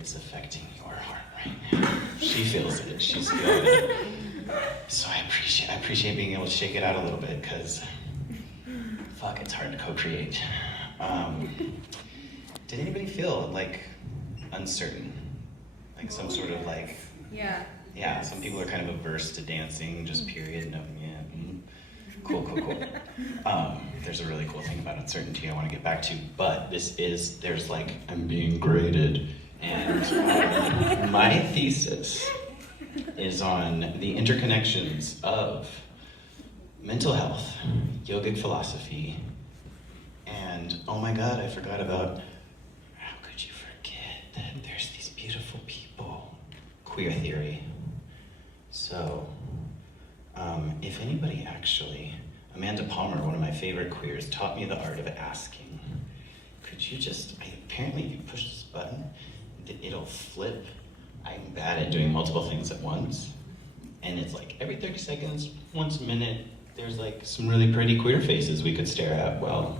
is affecting your heart right now. She feels it, she's feeling it. So I appreciate being able to shake it out a little bit, because fuck, it's hard to co-create. Did anybody feel like uncertain? Like some sort of like, yeah, some people are kind of averse to dancing, just period, no, yeah, cool. There's a really cool thing about uncertainty I want to get back to, but there's like, I'm being graded, and my thesis is on the interconnections of mental health, yogic philosophy, and oh my God, I forgot about, how could you forget that there's these beautiful people, queer theory. So, if anybody actually, Amanda Palmer, one of my favorite queers, taught me the art of asking. Could you just, apparently if you push this button, it'll flip. I'm bad at doing multiple things at once. And it's like every 30 seconds, once a minute, there's like some really pretty queer faces we could stare at while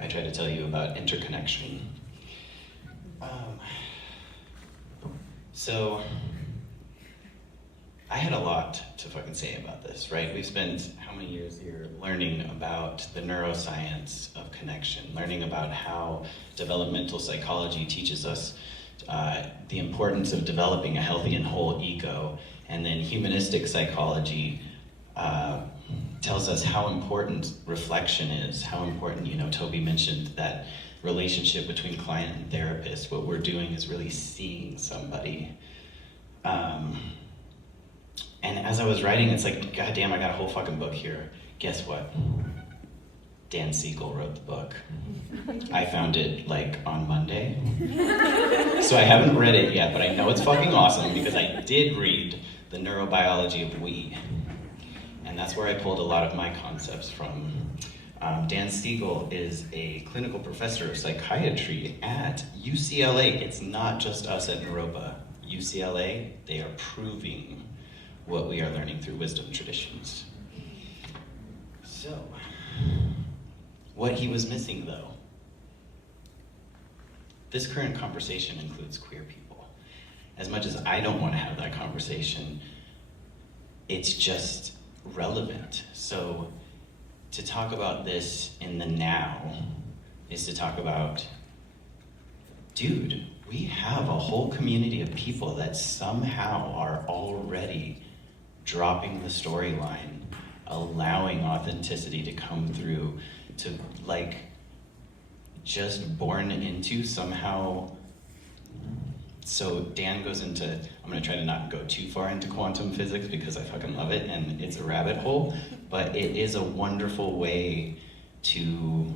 I try to tell you about interconnection. So, I had a lot to fucking say about this, right? We've spent how many years here learning about the neuroscience of connection, learning about how developmental psychology teaches us the importance of developing a healthy and whole ego, and then humanistic psychology tells us how important reflection is, how important, Toby mentioned that relationship between client and therapist. What we're doing is really seeing somebody. And as I was writing, it's like, God damn, I got a whole fucking book here. Guess what? Dan Siegel wrote the book. I found it like on Monday. So I haven't read it yet, but I know it's fucking awesome because I did read The Neurobiology of We. And that's where I pulled a lot of my concepts from. Dan Siegel is a clinical professor of psychiatry at UCLA. It's not just us at Naropa. UCLA, they are proving what we are learning through wisdom traditions. So, what he was missing though, this current conversation includes queer people. As much as I don't want to have that conversation, it's just relevant. So, to talk about this in the now is to talk about, dude, we have a whole community of people that somehow are already dropping the storyline, allowing authenticity to come through, to like just born into somehow. So Dan goes into, I'm gonna try to not go too far into quantum physics because I fucking love it and it's a rabbit hole, but it is a wonderful way to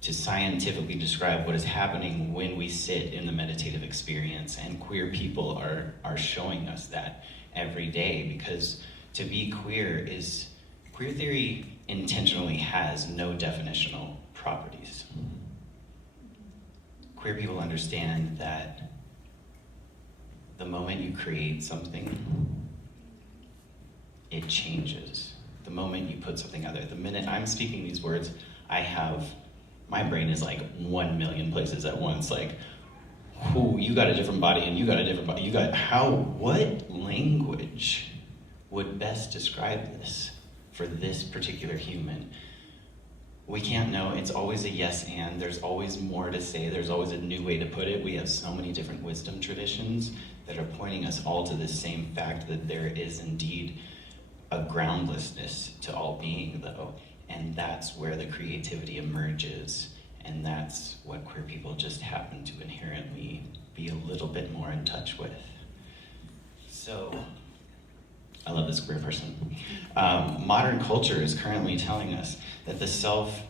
scientifically describe what is happening when we sit in the meditative experience, and queer people are showing us that every day, because to be queer theory intentionally has no definitional properties. Queer people understand that the moment you create something, it changes. The moment you put something out there, the minute I'm speaking these words, my brain is like 1 million places at once, like, you got a different body and you got a different body, what language would best describe this for this particular human? We can't know, it's always a yes and, there's always more to say, there's always a new way to put it. We have so many different wisdom traditions that are pointing us all to the same fact that there is indeed a groundlessness to all being though, and that's where the creativity emerges, and that's what queer people just happen to inherently be a little bit more in touch with. So, I love this queer person. Modern culture is currently telling us that the self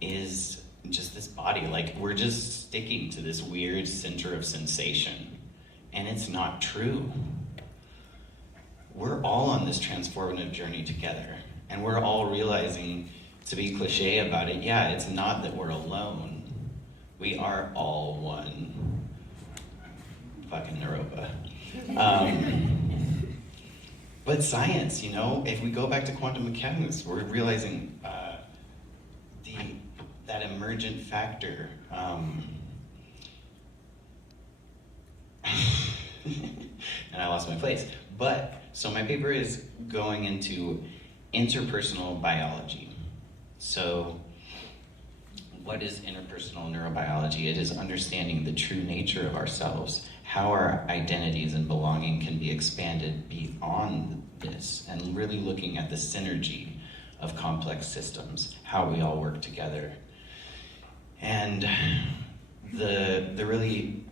is just this body, like we're just sticking to this weird center of sensation, and it's not true. We're all on this transformative journey together, and we're all realizing, to be cliche about it, yeah, it's not that we're alone. We are all one. Fucking Naropa. But science, if we go back to quantum mechanics, we're realizing that emergent factor. lost my place. But, so my paper is going into interpersonal biology. So, what is interpersonal neurobiology? It is understanding the true nature of ourselves, how our identities and belonging can be expanded beyond this, and really looking at the synergy of complex systems, how we all work together. And the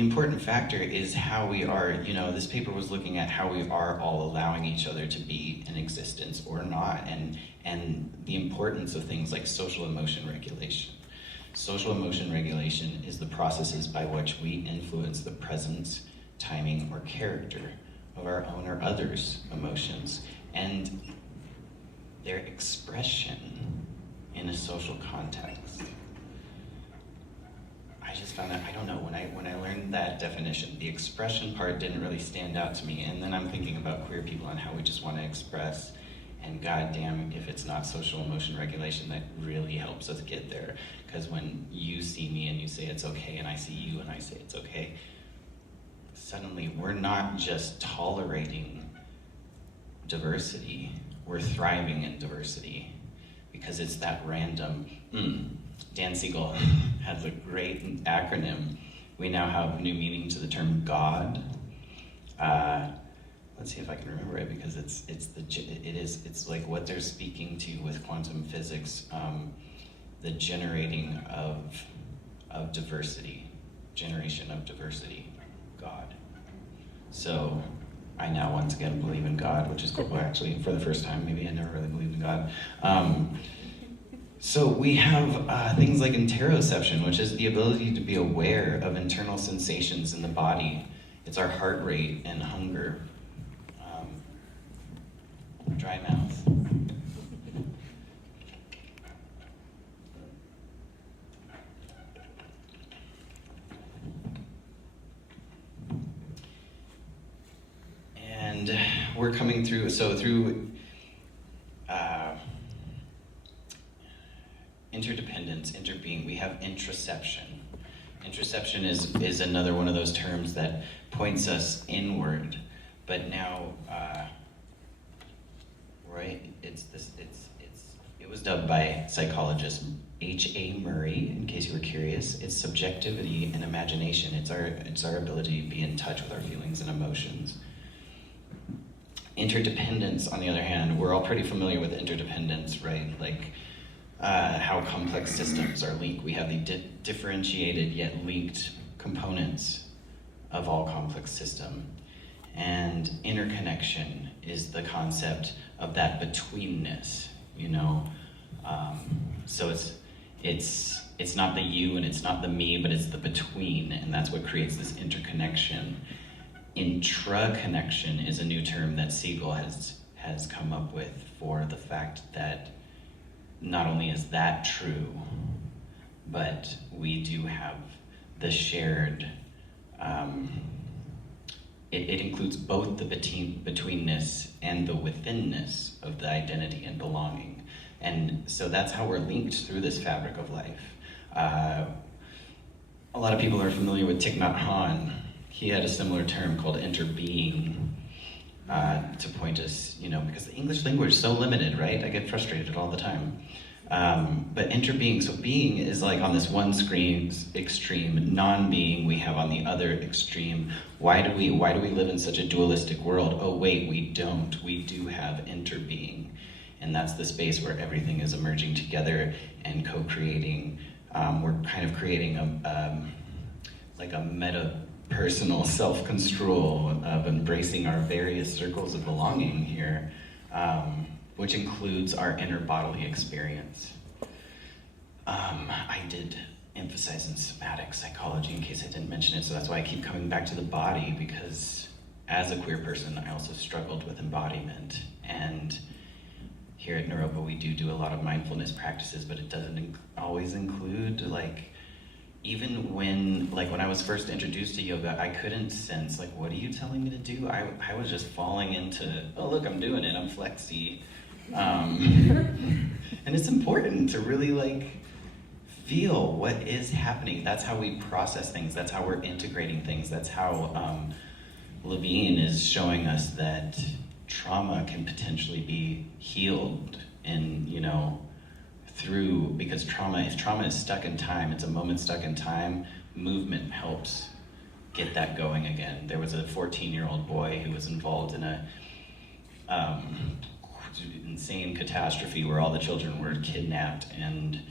important factor is how we are, this paper was looking at how we are all allowing each other to be in existence or not, and the importance of things like social emotion regulation. Social emotion regulation is the processes by which we influence the presence, timing, or character of our own or others' emotions, and their expression in a social context. I just found that, I don't know, when I learned that definition, the expression part didn't really stand out to me, and then I'm thinking about queer people and how we just want to express, and goddamn if it's not social emotion regulation that really helps us get there, because when you see me and you say it's okay, and I see you and I say it's okay, suddenly we're not just tolerating diversity, we're thriving in diversity, because it's that random, Dan Siegel has a great acronym. We now have new meaning to the term God. Let's see if I can remember it, because it's like what they're speaking to with quantum physics, the generating of diversity, generation of diversity, God. So I now once again believe in God, which is cool. Well, actually, for the first time, maybe I never really believed in God. So we have things like interoception, which is the ability to be aware of internal sensations in the body. It's our heart rate and hunger. Dry mouth. And we're coming through, interdependence, interbeing, we have introception. Introception is another one of those terms that points us inward, but now, right, it was dubbed by psychologist H.A. Murray, in case you were curious. It's subjectivity and imagination. It's our ability to be in touch with our feelings and emotions. Interdependence, on the other hand, we're all pretty familiar with interdependence, right? Like how complex systems are linked. We have the differentiated yet linked components of all complex system. And interconnection is the concept of that betweenness, So it's not the you and it's not the me, but it's the between, and that's what creates this interconnection. Intra-connection is a new term that Siegel has come up with for the fact that not only is that true, but we do have the shared, it includes both the betweenness and the withinness of the identity and belonging. And so that's how we're linked through this fabric of life. A lot of people are familiar with Thich Nhat Hanh. He had a similar term called interbeing to point us, because the English language is so limited, right? I get frustrated all the time. But interbeing, so being is like on this one extreme, non-being we have on the other extreme. Why do we live in such a dualistic world? Oh wait, we don't. We do have interbeing. And that's the space where everything is emerging together and co-creating. We're kind of creating a meta-personal self-construal of embracing our various circles of belonging here, which includes our inner bodily experience. I did emphasize in somatic psychology in case I didn't mention it, so that's why I keep coming back to the body, because as a queer person, I also struggled with embodiment. And here at Naropa, we do a lot of mindfulness practices, but it doesn't always include, even when I was first introduced to yoga, I couldn't sense, what are you telling me to do? I was just falling into, oh look, I'm doing it, I'm flexy. And it's important to really feel what is happening. That's how we process things. That's how we're integrating things. That's how Levine is showing us that trauma can potentially be healed and, through, because if trauma is stuck in time, it's a moment stuck in time, movement helps get that going again. There was a 14-year-old boy who was involved in a insane catastrophe where all the children were kidnapped, and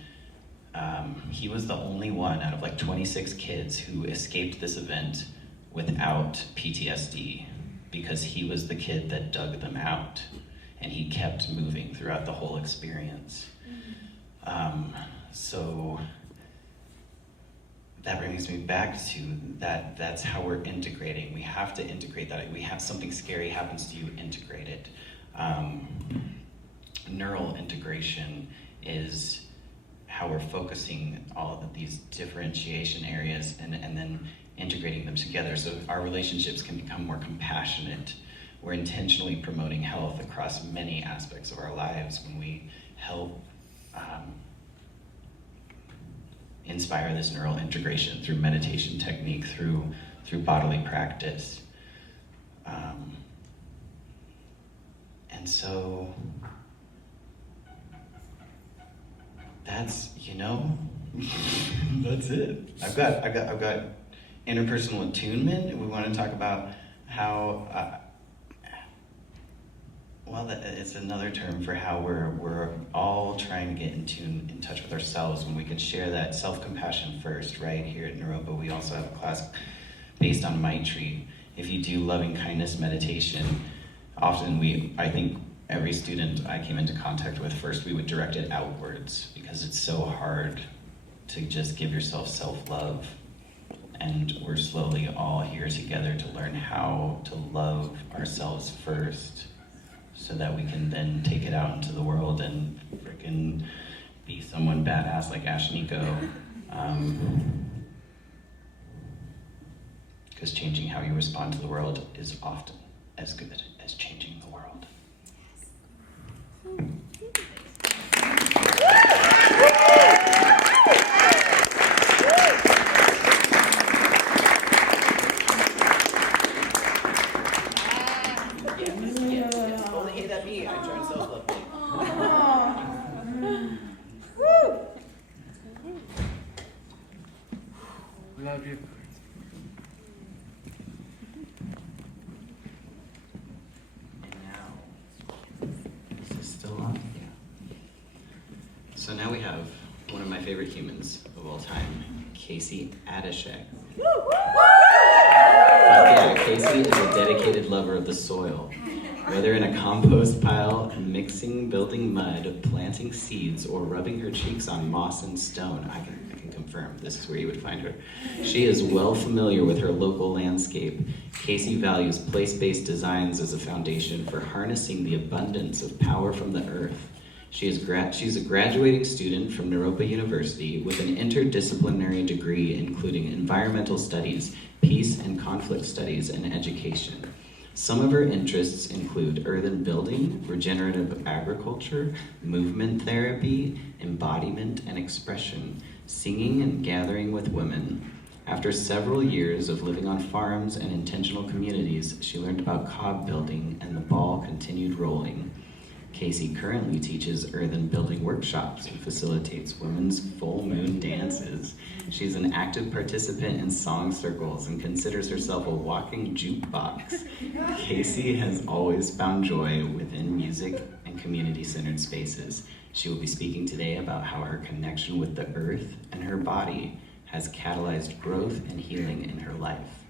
he was the only one out of like 26 kids who escaped this event without PTSD, because he was the kid that dug them out, and he kept moving throughout the whole experience. So that brings me back to that's how we're integrating. We have to integrate that. We have something scary happens to you, integrate it. Neural integration is how we're focusing all of these differentiation areas and then integrating them together so our relationships can become more compassionate. We're intentionally promoting health across many aspects of our lives when we help inspire this neural integration through meditation technique, through bodily practice. And so that's, that's it. I've got interpersonal attunement, and we want to talk about how it's another term for how we're all trying to get in touch with ourselves when we can share that self-compassion first, right? Here at Naropa, we also have a class based on Maitri. If you do loving kindness meditation, often I think every student I came into contact with first, we would direct it outwards because it's so hard to just give yourself self-love. And we're slowly all here together to learn how to love ourselves first, so that we can then take it out into the world and freaking be someone badass like Ashniko. Because changing how you respond to the world is often as good as changing the world. Yes. Only hate at me. I tried self-love. Love you. And now, is this still on? Yeah. So now we have one of my favorite humans of all time, Casey Adishek. Yeah, Casey is a dedicated lover of the soil. Whether in a compost pile, mixing building mud, planting seeds, or rubbing her cheeks on moss and stone, I can confirm this is where you would find her. She is well familiar with her local landscape. Casey values place-based designs as a foundation for harnessing the abundance of power from the earth. She's a graduating student from Naropa University with an interdisciplinary degree including environmental studies, peace and conflict studies, and education. Some of her interests include earthen building, regenerative agriculture, movement therapy, embodiment and expression, singing and gathering with women. After several years of living on farms and intentional communities, she learned about cob building, and the ball continued rolling. Casey currently teaches earthen building workshops and facilitates women's full moon dances. She's an active participant in song circles and considers herself a walking jukebox. Casey has always found joy within music and community-centered spaces. She will be speaking today about how her connection with the earth and her body has catalyzed growth and healing in her life.